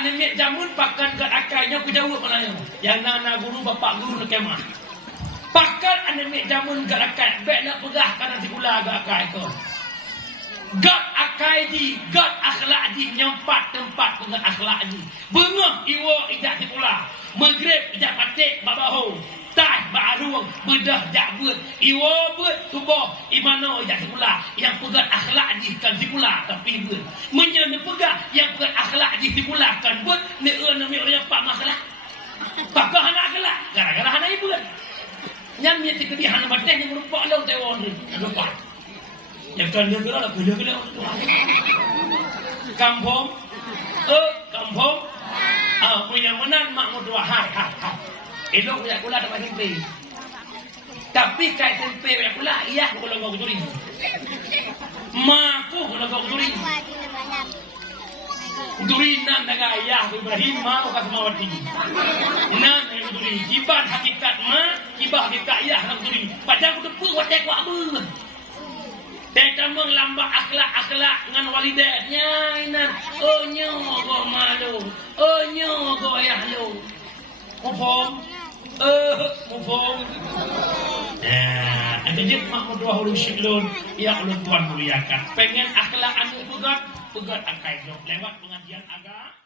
Anemik jamun pakan kat akainya aku jawab malahnya. Yang nana guru bapak guru nak kemah. Pakan anemik jamun kat akai. Baik nak pegah kanan sikula kat akai kau. Gat akai di, gat akhlak di, nyempat tempat pengat akhlak di. Bengah iwa ijak sikula. Maghrib ijak patik babaho. Tai ba'aruang bedah jak beut iwa beut tubuh imano jak sikula yang pegat akhlak di kan sikula tapi beut menye ne pegah yang pegat akhlak di sikula kan beut ne mi orang pak makhlak pakah anak akhlak gara-gara anak ibu kan nyam ye tik di hana bateh ni rupa law tewon ni lupa yang kan dia gerak gila-gila kampung kampung punya menan mak mudua hai elok punya pula dapat tempe. Tapi kai tempe punya pula iya kalau kau curi. Maku kalau kau curi. Curi nan naga ayah Ibrahim mau kat mawati. Nan yang curi. Kibat hakikat kibah hakikat ayah nak curi. Padahal aku depu watek wak ber. Dan lambat akhlak dengan walidahnya nan. Oh nyo go malu. Oh nyo go ayah lu. Mufong. Mufong. Ada dia mak mudua hulu syiklun yang ulun tuan muliakan. Pengen akhlak anu pegat akai jok lewat pengajian agama.